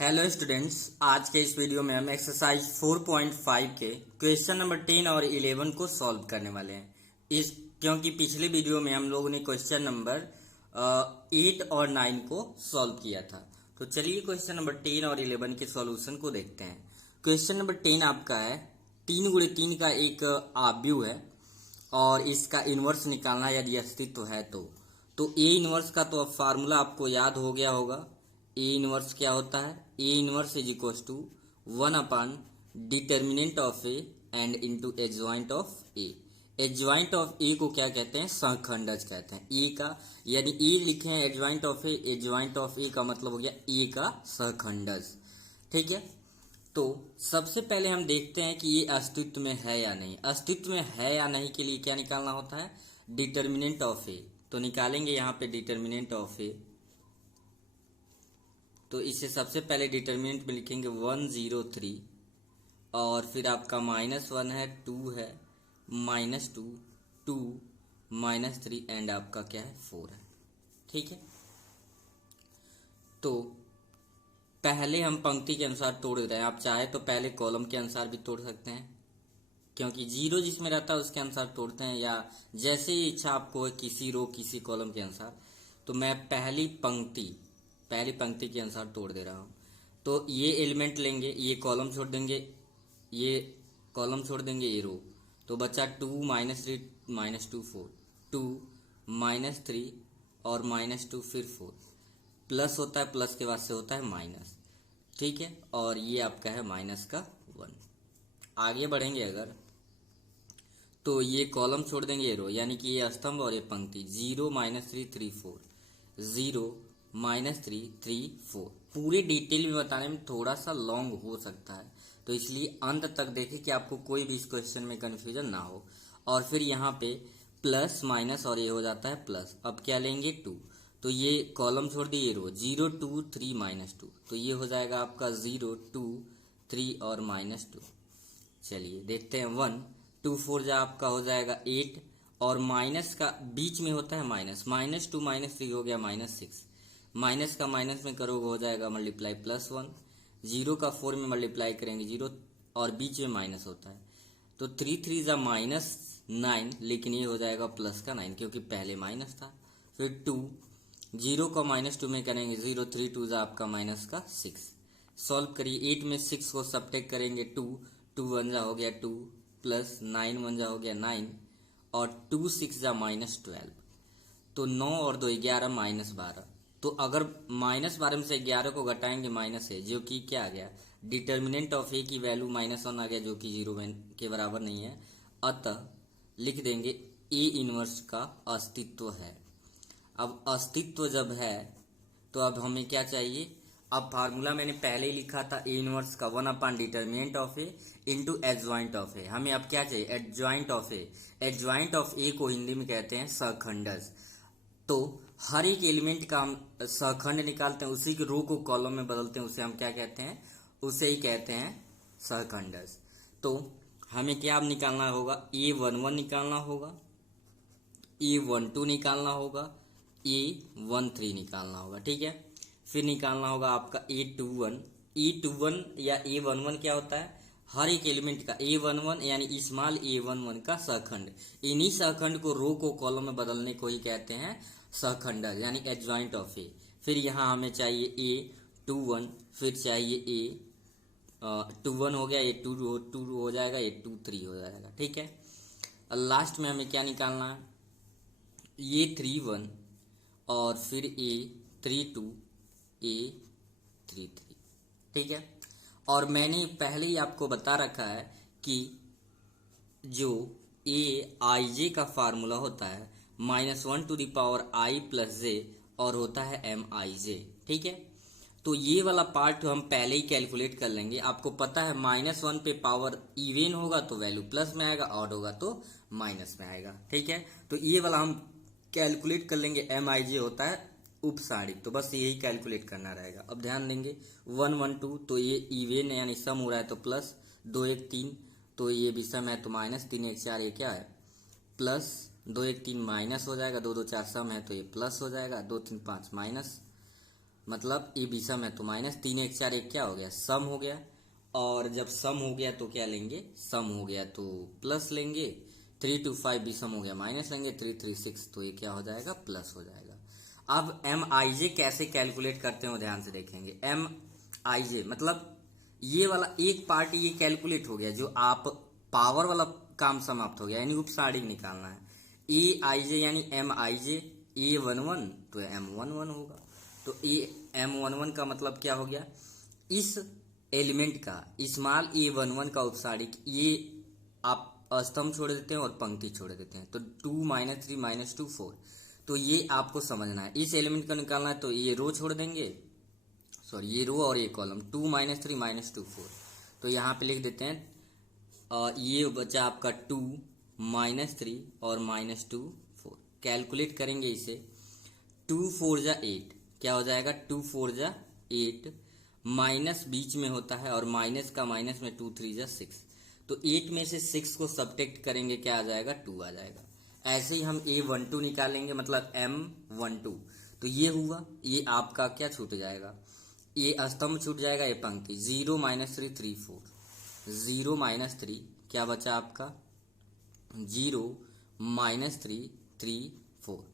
Hello students, आज के इस वीडियो में हम एक्सरसाइज 4.5 के क्वेश्चन नंबर 10 और 11 को सॉल्व करने वाले हैं। इस क्योंकि पिछले वीडियो में हम लोगों ने क्वेश्चन नंबर 8 और 9 को सॉल्व किया था। तो चलिए क्वेश्चन नंबर 10 और 11 के सॉल्यूशन को देखते हैं। क्वेश्चन नंबर 10 आपका है 3 गुणे 3 का एक आव्यूह है और इसका इनवर्स निकालना यदि अस्तित्व है तो ए इनवर्स का तो अब फार्मूला आपको याद हो गया होगा। ए इनवर्स क्या होता है? A inverse is equal to 1 upon determinant of A and into adjoint of A. Adjoint of A को क्या कहते हैं? सहखंडज कहते हैं। ए का यानी ए लिखे हैं adjoint of A, adjoint of A का मतलब हो गया ए का सहखंडज। ठीक है, तो सबसे पहले हम देखते हैं कि ये अस्तित्व में है या नहीं। अस्तित्व में है या नहीं के लिए क्या निकालना होता है? Determinant of A. तो निकालेंगे यहाँ पे डिटर्मिनेंट ऑफ ए। तो इसे सबसे पहले डिटर्मिनेंट में लिखेंगे 1 0 3 और फिर आपका -1 है, 2 है, -2 2 -3 एंड आपका क्या है 4 है। ठीक है, तो पहले हम पंक्ति के अनुसार तोड़ रहे हैं। आप चाहे तो पहले कॉलम के अनुसार भी तोड़ सकते हैं, क्योंकि जीरो जिसमें रहता है उसके अनुसार तोड़ते हैं, या जैसे ही इच्छा आपको है किसी रो किसी कॉलम के अनुसार। तो मैं पहली पंक्ति के अनुसार तोड़ दे रहा हूँ। तो ये एलिमेंट लेंगे, ये कॉलम छोड़ देंगे, ये कॉलम छोड़ देंगे, ये रो। तो बचा 2 -3 -2 4 2 -3 और -2 फिर 4 प्लस होता है, प्लस के बाद से होता है माइनस। ठीक है, और ये आपका है -1। आगे बढ़ेंगे अगर तो ये कॉलम छोड़ देंगे, ये रो, यानी कि ये स्तंभ और ये पंक्ति 0 -3 3 4 0 -3 3 4। पूरे डिटेल में बताने में थोड़ा सा लॉन्ग हो सकता है, तो इसलिए अंत तक देखें कि आपको कोई भी इस क्वेश्चन में कंफ्यूजन ना हो। और फिर यहाँ पे प्लस माइनस और ये हो जाता है प्लस। अब क्या लेंगे? 2। तो ये कॉलम छोड़ दिए, ये रो 0 2 3 -2, तो ये हो जाएगा आपका 0 2 3 और -2। चलिए देखते हैं 1 2 4 जा आपका हो जाएगा 8 और माइनस का बीच में होता है माइनस, -2 -3 हो गया -6। माइनस का माइनस में करोगे हो जाएगा मल्टीप्लाई +1। 0 का 4 में मल्टीप्लाई करेंगे 0 और बीच में माइनस होता है, तो 3 3 जा -9, लेकिन ये हो जाएगा प्लस का 9 क्योंकि पहले माइनस था। फिर 2 0 का -2 में करेंगे 0 3 2 जा आपका -6। सॉल्व करिए, 8 में 6 को सब्ट्रैक्ट करेंगे 2 2 1 जा हो गया 2 प्लस 9 1 जा हो गया 9 और 2 6 जा -12। तो 9 और 2 11 -12। तो अगर -12 में से 11 को घटाएंगे माइनस है, जो कि क्या आ गया? डिटर्मिनेंट ऑफ ए की वैल्यू -1 आ गया, जो कि 0 के बराबर नहीं है। अतः लिख देंगे ए इनवर्स का अस्तित्व है। अब अस्तित्व जब है तो अब हमें क्या चाहिए? अब फार्मूला मैंने पहले ही लिखा था ए इनवर्स का 1 upon determinant of A into adjoint of A. हमें अब क्या चाहिए? Adjoint of A. Adjoint of A को हिंदी में कहते हैं सहखंडज। तो हर एक एलिमेंट का हम सहखंड निकालते हैं, उसी के रो को कॉलम में बदलते हैं, उसे हम क्या कहते हैं? उसे ही कहते हैं सहखंडज। तो हमें क्या अब निकालना होगा? A11 निकालना होगा, A12 निकालना होगा, A13 निकालना होगा। ठीक है, फिर निकालना होगा आपका A21 या A11 क्या होता है? हर एक एलिमेंट का A11 यानी स्मॉल A11 का सहखंड। इन्हीं सहखंड को रो को कॉलम में बदलने को ही कहते हैं सहखंडज, यानी एडजॉइंट ऑफ ए। फिर यहाँ हमें चाहिए A21, फिर चाहिए A21 हो गया, A2 हो जाएगा, A23 हो जाएगा। ठीक है, लास्ट में हमें क्या निकालना है? A31 और फिर A32 A33। ठीक है, और मैंने पहले ही आपको बता रखा है कि जो AIJ का फार्मूला होता है -1 to the power I plus J और होता है MIJ। ठीक है, तो ये वाला पार्ट हम पहले ही कैलकुलेट कर लेंगे। आपको पता है -1 पे पावर इवन होगा तो वैल्यू प्लस में आएगा, ऑड होगा तो माइनस में आएगा। ठीक है, तो ये वाला हम कैलकुलेट कर लेंगे। MIJ होता है उपसारिक, तो बस यही कैलकुलेट करना रहेगा। अब ध्यान देंगे 1 1 2, तो ये इवन यानी सम हो रहा है तो प्लस, 2 1 3 तो ये भी सम है तो माइनस, 3 1 4 ये क्या है? प्लस, 2 1 3 माइनस हो जाएगा, 2 2 4 सम है तो ये प्लस हो जाएगा, 2 3 5 माइनस मतलब ये विषम है तो माइनस 3 1 4 1 क्या हो गया, सम हो गया। और जब सम हो गया तो क्या लेंगे, सम हो गया तो प्लस लेंगे। 3 2 5 विषम हो गया माइनस लेंगे, 3 3 6 तो ये क्या हो जाएगा, प्लस हो जाएगा। अब एम आई जे कैसे कैलकुलेट करते हो ध्यान से देखेंगे। एम आई जे मतलब ये वाला एक पार्ट ये कैलकुलेट हो गया, जो आप पावर वाला काम समाप्त हो गया, यानी उपसारी निकालना है। ए आई जे यानी एम आई जे ए 11 तो एम 11 होगा। तो ए एम 11 का मतलब क्या हो गया, इस एलिमेंट का स्मॉल ए 11 का उपसारिक, ये आप स्तंभ छोड़ देते हैं और पंक्ति छोड़ देते हैं। तो 2 - 3 - 2 4, तो ये आपको समझना है। इस एलिमेंट को निकालना है तो ये रो छोड़ देंगे, सॉरी ये रो और ये कॉलम, 2 - 3 - 2 4। तो यहाँ पे लिख देते हैं ये बचा आपका 2 - 3 और -2 4। कैलकुलेट करेंगे इसे, 2 4 जा 8 क्या हो जाएगा, 2 4 जा 8, माइनस बीच में होता है और माइनस का माइनस में 2 3 जा 6, तो 8 में से 6 को सब्ट्रैक्ट करेंगे क्या आ जाएगा, 2 आ जाएगा। ऐसे ही हम A12 निकालेंगे, मतलब M12, तो ये हुआ, ये आपका क्या छूट जाएगा, ये स्तंभ छूट जाएगा, ये पंक्ति। 0 - 3 3 4, 0 - 3 क्या बचा आपका, 0 - 3 3 4।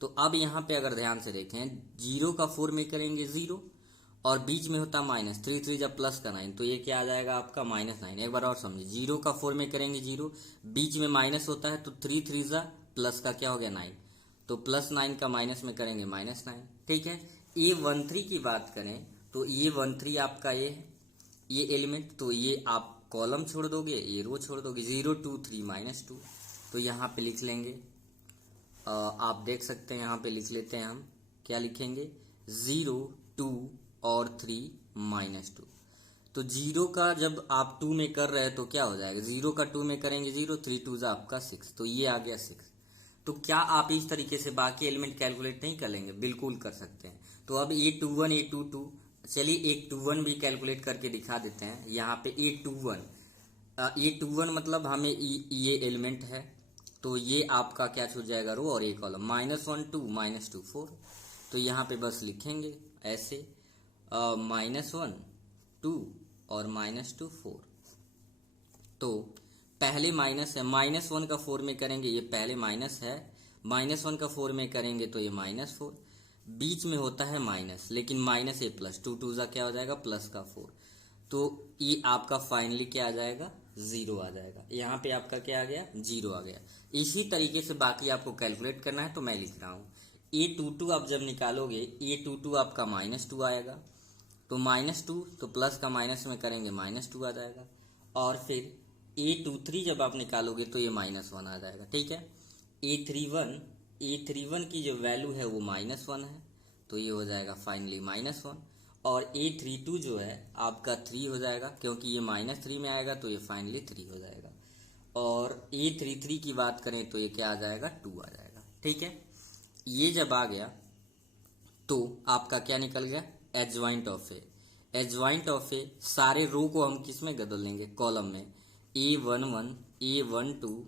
तो अब यहाँ पे अगर ध्यान से देखें, 0 का 4 में करेंगे 0 और बीच में होता माइनस, 3 3 जब प्लस का 9, तो ये क्या आ जाएगा आपका -9। एक बार और समझिए, 0 का 4 में करेंगे 0, बीच में माइनस होता है तो 3 3 जा प्लस का क्या हो गया 9, तो +9 का माइनस में करेंगे -9। ठीक है। A13 की बात करें तो A13 आपका ये है, ये एलिमेंट, तो ये आप कॉलम छोड़ दोगे, ये रो छोड़ दोगे, 0 2 3 -2, तो यहाँ पे लिख लेंगे। आप देख सकते हैं यहाँ पे लिख लेते हैं हम, क्या लिखेंगे, 0 2 और 3 -2। तो 0 का जब आप 2 में कर रहे हैं तो क्या हो जाएगा, 0 का 2 में करेंगे 0, 3 2 जा आपका 6, तो ये आ गया 6। तो क्या आप इस तरीके से बाकी एलिमेंट कैलकुलेट नहीं कर लेंगे, बिल्कुल कर सकते हैं। तो अब A21 A22, चलिए A21 भी कैलकुलेट करके दिखा देते हैं। यहाँ पे A21 मतलब हमें ये एलिमेंट है, तो ये आपका क्या छूट जाएगा, रो और एक कॉलम, -1 2 -2 4। तो यहाँ पे बस लिखेंगे ऐसे, -1 2 और -2 4। तो पहले माइनस है, -1 का 4 में करेंगे, ये पहले माइनस है, -1 का 4 में करेंगे तो ये -4, बीच में होता है माइनस, लेकिन माइनस ए प्लस, 2 2 जा क्या हो जाएगा, प्लस का 4, तो ये आपका फाइनली क्या आ जाएगा, 0 आ जाएगा। यहाँ पे आपका क्या आ गया, 0 आ गया। इसी तरीके से बाकी आपको कैलकुलेट करना है, तो मैं लिख रहा हूँ। A22 आप जब निकालोगे, A22 आपका -2 आएगा, तो -2 तो प्लस का माइनस में करेंगे -2 आ जाएगा। और फिर A23 जब आप निकालोगे तो ये -1 आ जाएगा। ठीक है। A31 की जो वैल्यू है वो -1 है, तो ये हो जाएगा फाइनली -1। और A32 जो है आपका 3 हो जाएगा, क्योंकि ये -3 में आएगा तो ये फाइनली 3 हो जाएगा। और A33 की बात करें तो ये क्या आ जाएगा, 2 आ जाएगा। ठीक है। ये जब आ गया तो आपका क्या निकल गया, adjoint of A. Adjoint of A, सारे रो को हम किस में बदल लेंगे, कॉलम में। A11 A12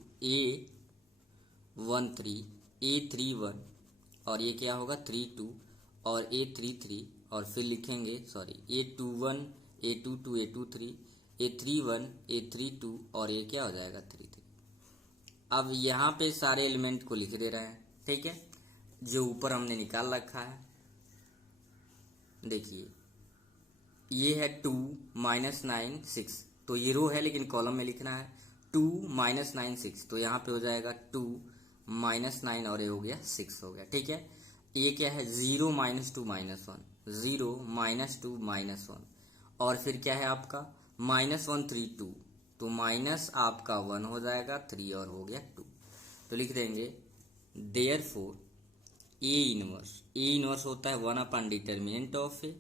A13 A31 और ये क्या होगा 32 और A33, और फिर लिखेंगे sorry A21 A22 A23 A31 A32 और ये क्या हो जाएगा 33। अब यहाँ पे सारे एलिमेंट को लिख दे रहे हैं। ठीक है। जो ऊपर हमने निकाल रखा है, देखिए ये है 2 -9 6, तो ये रो है लेकिन कॉलम में लिखना है। 2 -9 6, तो यहाँ पे हो जाएगा 2 -9 और ये हो गया 6 हो गया। ठीक है। ये क्या है, 0 -2 -1, 0 -2 -1, और फिर क्या है आपका -1 3 2, तो माइनस आपका 1 हो जाएगा, 3 और हो गया 2। तो लिख देंगे देयरफॉर ए इनवर्स होता है 1 determinant of A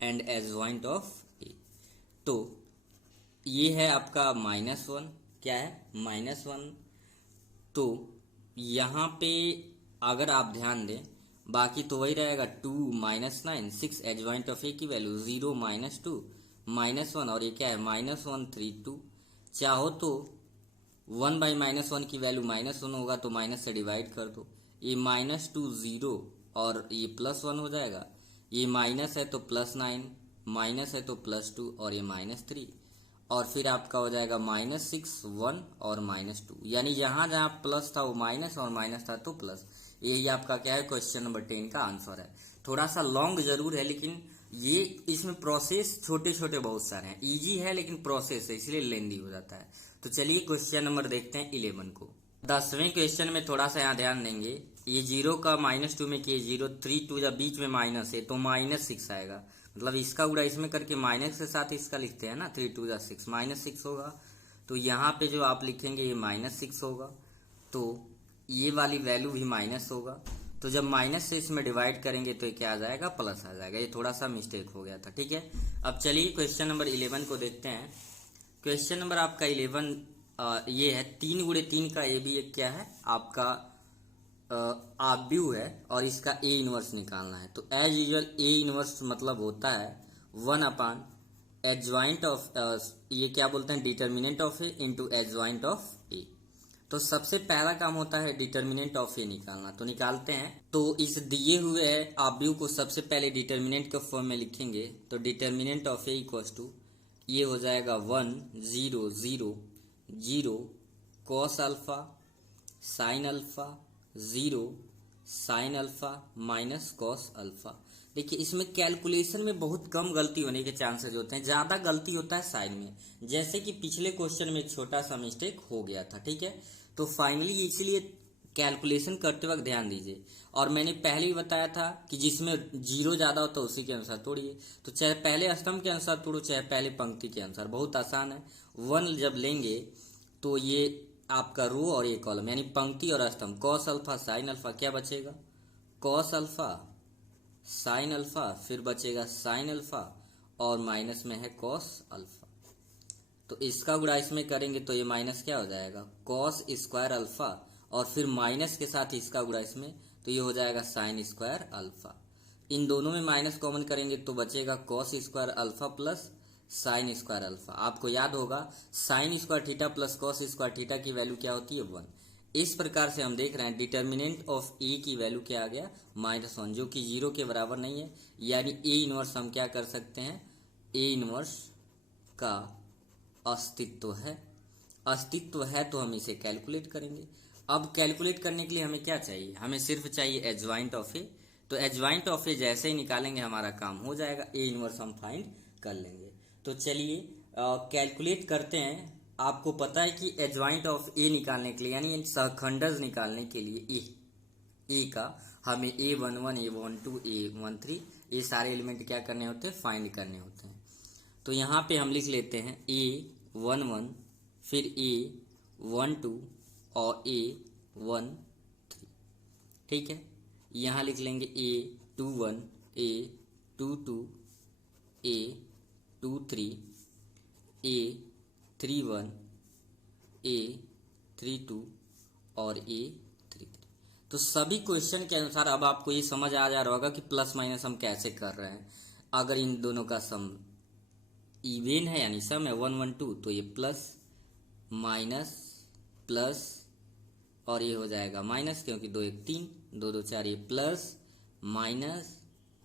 and adjoint of A. तो ये है आपका -1, क्या है -1। तो यहाँ पे अगर आप ध्यान दें, बाकी तो वही रहेगा, 2 -9 6, एडजॉइंट ऑफ ए की वैल्यू 0 -2 -1, और ये क्या है -1 3 2। चाहो तो 1/-1 की वैल्यू -1 होगा तो माइनस से डिवाइड कर दो, ये -2 0 और ये +1 हो जाएगा, ये माइनस है तो +9, माइनस है तो +2 और ये -3, और फिर आपका हो जाएगा -6, 1 और -2, यानी जहां जहां प्लस था वो माइनस और माइनस था तो प्लस। यही आपका क्या है, क्वेश्चन नंबर 10 का आंसर है। थोड़ा सा लॉन्ग जरूर है, लेकिन ये इसमें प्रोसेस छोटे छोटे बहुत सारे हैं, इजी है लेकिन प्रोसेस है इसलिए लेंदी हो जाता है। तो चलिए क्वेश्चन नंबर देखते हैं 11 को। 10वें क्वेश्चन में थोड़ा सा यहाँ ध्यान देंगे, ये 0 का -2 में किए 0, 3 2 जब बीच में माइनस है तो -6 आएगा, मतलब इसका गुणा इसमें करके माइनस के साथ इसका लिखते हैं ना, 3 2 6 -6 होगा। तो यहाँ पे जो आप लिखेंगे ये -6 होगा, तो ये वाली वैल्यू भी माइनस होगा। तो जब माइनस से इसमें डिवाइड करेंगे तो ये क्या आ जाएगा, प्लस आ जाएगा। ये थोड़ा सा मिस्टेक हो गया था, ठीक है। अब चलिए क्वेश्चन नंबर 11 को देखते हैं। क्वेश्चन नंबर आपका 11 ये है 3 × 3 का, ये भी एक क्या है आपका आव्यूह है और इसका ए इनवर्स निकालना है। तो एज यूजुअल ए इनवर्स मतलब होता है 1 एडजॉइंट ऑफ, ये क्या बोलते हैं, determinant of A into adjoint of A. तो सबसे पहला काम होता है डिटर्मिनेंट ऑफ ए निकालना, तो निकालते हैं। तो इस दिए हुए आव्यूह को सबसे पहले डिटर्मिनेंट के फॉर्म में लिखेंगे। तो determinant of A equals to ये हो जाएगा 1 0 0 0 cos alpha sine alpha 0 sine alpha minus cos alpha. देखिए इसमें कैलकुलेशन में बहुत कम गलती होने के चांसेस होते हैं, ज्यादा गलती होता है साइन में, जैसे कि पिछले क्वेश्चन में एक छोटा सा मिस्टेक हो गया था, ठीक है। तो फाइनली इसलिए कैलकुलेशन करते वक्त ध्यान दीजिए। और मैंने पहले ही बताया था कि जिसमें 0 ज्यादा होता है उसी के अनुसार तोड़िए, तो चाहे पहले स्तंभ के अनुसार तोड़ो चाहे पहले पंक्ति के अनुसार, बहुत आसान है। 1 जब लेंगे तो ये आपका रो और ये कॉलम, यानी पंक्ति और स्तंभ, कॉस अल्फा साइन अल्फा, क्या बचेगा, कॉस अल्फा साइन अल्फा, फिर बचेगा साइन अल्फा और माइनस में है कॉस अल्फा। तो इसका गुणा इसमें करेंगे तो ये माइनस क्या हो जाएगा, कॉस स्क्वायर अल्फा, और फिर माइनस के साथ इसका गुणा इसमें, तो ये हो जाएगा साइन स्क्वायर अल्फा। इन दोनों में माइनस कॉमन करेंगे तो बचेगा cos square alpha plus sine square alpha. आपको याद होगा sine square theta plus cos square theta की वैल्यू क्या होती है, 1। इस प्रकार से हम देख रहे हैं डिटर्मिनेंट ऑफ ए की वैल्यू क्या आ गया, -1, जो कि 0 के बराबर नहीं है। यानी ए इनवर्स हम क्या कर सकते हैं, ए इनवर्स का अस्तित्व है, अस्तित्व है तो हम इसे कैलकुलेट करेंगे। अब कैलकुलेट करने के लिए हमें क्या चाहिए, हमें सिर्फ चाहिए एडजॉइंट ऑफ ए। तो एडजॉइंट ऑफ ए जैसे ही निकालेंगे हमारा काम हो जाएगा, ए इनवर्स हम फाइंड कर लेंगे। तो चलिए कैलकुलेट करते हैं। आपको पता है कि एडजॉइंट ऑफ ए निकालने के लिए, यानी सहखंडज निकालने के लिए ए का हमें A11 A12 A13 ये सारे एलिमेंट क्या करने होते हैं, फाइंड करने होते हैं। तो यहाँ पे हम लिख लेते हैं A11 फिर A12 और A13, ठीक है। यहाँ लिख लेंगे A21 A22 A23 A31 A32 और A33। तो सभी क्वेश्चन के अनुसार अब आपको ये समझ आ जा रहा होगा कि प्लस माइनस हम कैसे कर रहे हैं। अगर इन दोनों का सम इवन है यानी सम है 1 1 2, तो ये प्लस माइनस प्लस और ये हो जाएगा माइनस, क्योंकि 2 1 3 2 2 4, ये प्लस माइनस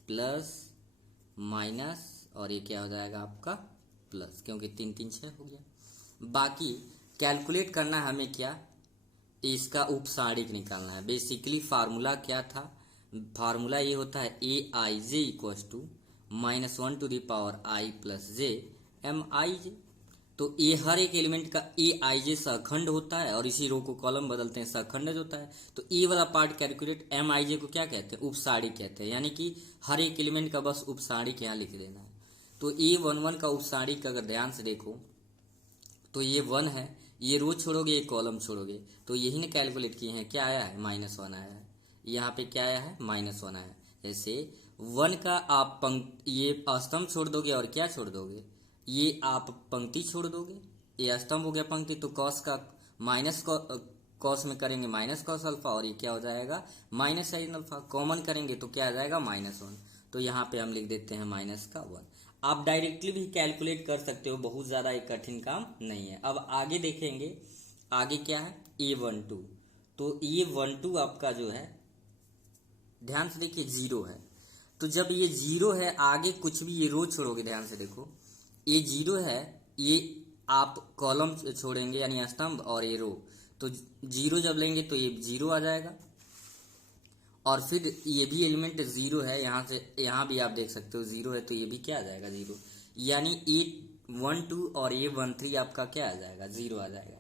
प्लस माइनस और ये क्या हो जाएगा आपका प्लस, क्योंकि 3 3 6 हो गया। बाकी कैलकुलेट करना है हमें क्या, इसका उपसारिक निकालना है। बेसिकली फार्मूला क्या था, फार्मूला ये होता है AIJ equals to -1 to the power I plus J MIJ। तो ये हर एक एलिमेंट का AIJ सहखंड होता है और इसी रो को कॉलम बदलते हैं, सहखंडज होता है। तो ए वाला पार्ट कैलकुलेट, MIJ को क्या कहते हैं, उपसारिक कहते हैं, यानी कि हर एक एलिमेंट का बस उपसारिक यहाँ लिख देना है। तो A11 का उपसारिक अगर ध्यान से देखो तो ये 1 है, ये रो छोड़ोगे ये कॉलम छोड़ोगे, तो यही ने कैलकुलेट किए हैं, क्या आया है -1 आया है। यहाँ पे क्या आया है, -1 आया है। जैसे 1 का आप ये स्तंभ छोड़ दोगे और क्या छोड़ दोगे, ये आप पंक्ति छोड़ दोगे, ये स्तंभ हो गया पंक्ति, तो कॉस का माइनस कॉस में करेंगे माइनस कॉस अल्फा और ये क्या हो जाएगा माइनस साइन अल्फा। कॉमन करेंगे तो क्या आ जाएगा -1, तो यहाँ पे हम लिख देते हैं -1। आप डायरेक्टली भी कैलकुलेट कर सकते हो, बहुत ज़्यादा एक कठिन काम नहीं है। अब आगे देखेंगे, आगे क्या है A12। तो A12 आपका जो है ध्यान से देखिए 0 है, तो तो जब ये जीरो है, आगे कुछ भी ये रो छोड़ोगे, ध्यान से देखो, ये जीरो है, ये आप कॉलम छोड़ेंगे यानी स्तंभ, और ये रो, तो जीरो जब लेंगे तो ये जीरो आ जाएगा। और फिर ये भी एलिमेंट जीरो है, यहाँ से यहाँ भी आप देख सकते हो जीरो है, तो ये भी क्या आ जाएगा, जीरो। यानी A12 और A13 आपका क्या आ जाएगा, जीरो आ जाएगा।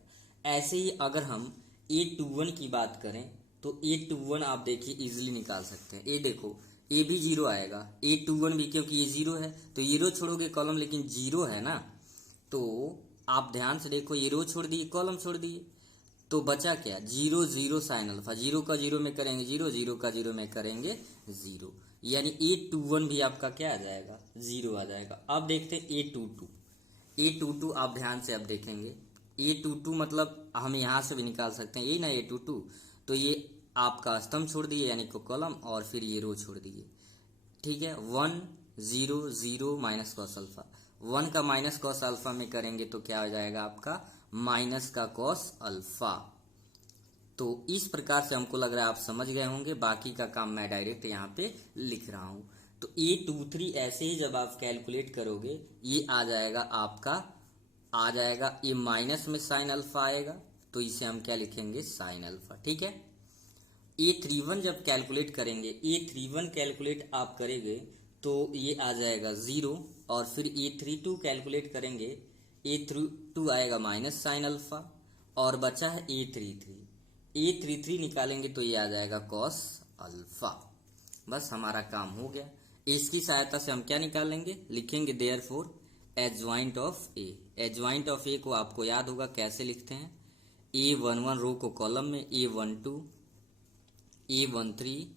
ऐसे ही अगर हम A21 की बात करें तो A21 आप देखिए इजीली निकाल सकते हैं। ये देखो, ए भी जीरो आएगा, A21 भी, क्योंकि ये जीरो है, तो ये रो छोड़ोगे कॉलम, लेकिन जीरो है ना, तो आप ध्यान से देखो, ये रो छोड़ दिए, कॉलम छोड़ दिए, तो बचा क्या, zero zero sine alpha, zero का जीरो में करेंगे जीरो, जीरो का जीरो में करेंगे जीरो, यानी A21 भी आपका क्या आ जाएगा, जीरो आ जाएगा। अब देखते हैं A22 आप ध्यान से अब देखेंगे, A22 मतलब हम यहाँ से भी निकाल सकते हैं, ये ना A22, तो ये आपका स्तंभ छोड़ दिए यानी को कॉलम, और फिर ये रो छोड़ दिए, ठीक है। 1 0 0 माइनस कॉस अल्फा, 1 का माइनस कॉस अल्फा में करेंगे तो क्या हो जाएगा आपका, माइनस का कॉस अल्फा। तो इस प्रकार से हमको लग रहा है आप समझ गए होंगे, बाकी का काम मैं डायरेक्ट यहाँ पे लिख रहा हूँ। तो A23 ऐसे ही जब आप कैलकुलेट करोगे, ये आ जाएगा आपका, आ जाएगा ये माइनस में साइन अल्फा आएगा, तो इसे हम क्या लिखेंगे, साइन अल्फा, ठीक है। A31 जब कैलकुलेट करेंगे, A31 कैलकुलेट आप करेंगे तो ये आ जाएगा जीरो, और फिर A32 कैलकुलेट करेंगे, A32 आएगा माइनस साइन अल्फा, और बचा है A33 निकालेंगे तो ये आ जाएगा कॉस अल्फा। बस हमारा काम हो गया। इसकी सहायता से हम क्या निकालेंगे, लिखेंगे therefore adjoint of A. Adjoint of A को आपको याद होगा कैसे लिखते हैं, A11 रो को कॉलम में, A12 A13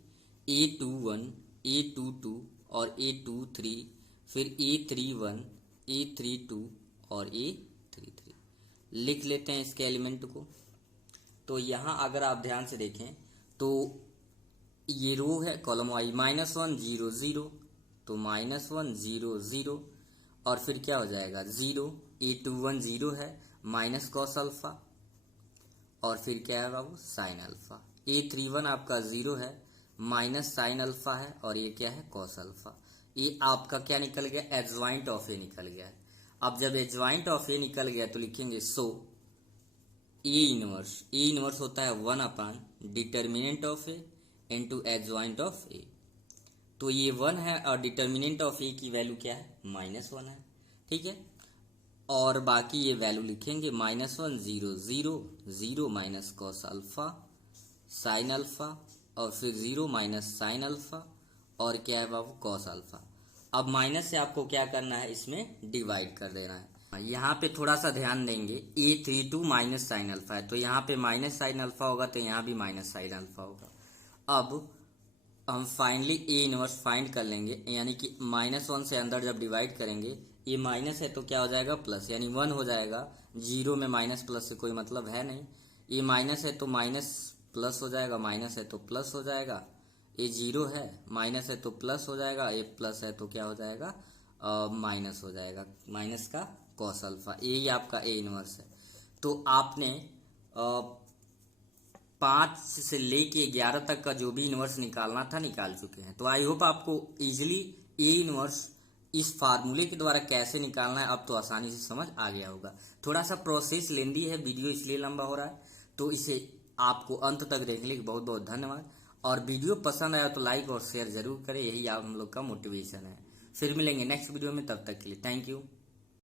A21 A22 और A23, फिर A31 A32 और A33 लिख लेते हैं इसके एलिमेंट को। तो यहाँ अगर आप ध्यान से देखें तो ये रो है, कॉलम वाई, -1 0 0, तो -1 0 0, और फिर क्या हो जाएगा, जीरो, A21 जीरो है, माइनस कॉस अल्फा, और फिर क्या है बाबू, साइन अल्फा। A31 आपका जीरो है, माइनस साइन अल्फा है, और ये क्या है, कॉस अल्फा। ये आपका क्या निकल गया, एडजॉइंट ऑफ ए निकल गया है। अब जब एडजॉइंट ऑफ ए निकल गया तो लिखेंगे सो ए इनवर्स होता है 1 upon determinant of A into adjoint of A. तो ये 1 है और डिटर्मिनेंट ऑफ ए की वैल्यू क्या है, -1 है, ठीक है। और बाकी ये वैल्यू लिखेंगे, -1 0 0 0 minus cos alpha sine alpha, और फिर 0 माइनस साइन अल्फा, और क्या है बाबू, कॉस अल्फा। अब माइनस से आपको क्या करना है, इसमें डिवाइड कर देना है। यहाँ पे थोड़ा सा ध्यान देंगे, A32 माइनस साइन अल्फा है, तो यहाँ पे माइनस साइन अल्फा होगा, तो यहाँ भी माइनस साइन अल्फा होगा। अब हम फाइनली ए इनवर्स फाइंड कर लेंगे, यानी कि -1 से अंदर जब डिवाइड करेंगे, ये माइनस है तो क्या हो जाएगा, प्लस, यानी 1 हो जाएगा। जीरो में माइनस प्लस से कोई मतलब है नहीं, ये माइनस है तो माइनस प्लस हो जाएगा, माइनस है तो प्लस हो जाएगा। ये जीरो है, माइनस है तो प्लस हो जाएगा, ये प्लस है तो क्या हो जाएगा, माइनस हो जाएगा, माइनस का कॉस अल्फा। यही आपका ए इनवर्स है। तो आपने 5 से लेके 11 तक का जो भी इनवर्स निकालना था निकाल चुके हैं। तो आई होप आपको इजीली ए इनवर्स इस फार्मूले के द्वारा कैसे निकालना है अब तो आसानी से समझ आ गया होगा। थोड़ा सा प्रोसेस लेंदी है, वीडियो इसलिए लंबा हो रहा है, तो इसे आपको अंत तक देखने के लिए बहुत बहुत धन्यवाद। और वीडियो पसंद आया तो लाइक और शेयर जरूर करें, यही आप हम लोग का मोटिवेशन है। फिर मिलेंगे नेक्स्ट वीडियो में, तब तक के लिए थैंक यू।